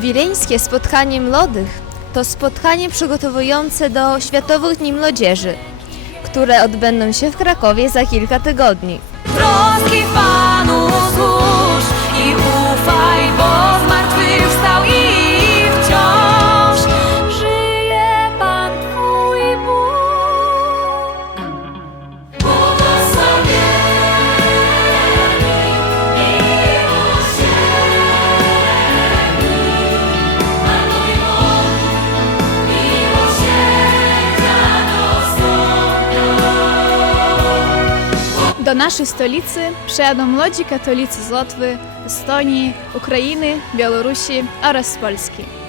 Wileńskie spotkanie młodych to spotkanie przygotowujące do Światowych Dni Młodzieży, które odbędą się w Krakowie za kilka tygodni. Do naszej stolicy przyjadą młodzi katolicy z Łotwy, Estonii, Ukrainy, Białorusi oraz Polski.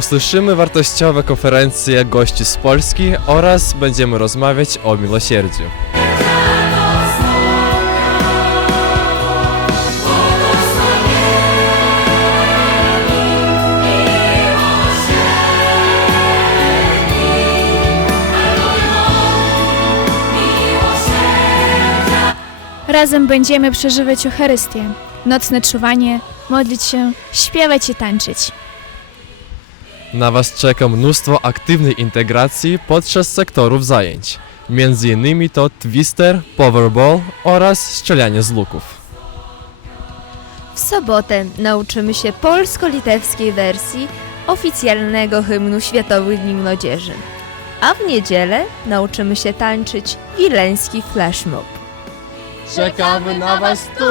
Usłyszymy wartościowe konferencje gości z Polski oraz będziemy rozmawiać o miłosierdziu. Razem będziemy przeżywać Eucharystię, nocne czuwanie, modlić się, śpiewać i tańczyć. Na Was czeka mnóstwo aktywnej integracji podczas sektorów zajęć. Między innymi to twister, powerball oraz strzelanie z luków. W sobotę nauczymy się polsko-litewskiej wersji oficjalnego hymnu Światowych Dni Młodzieży, a w niedzielę nauczymy się tańczyć wileński flashmob. Czekamy na Was tu!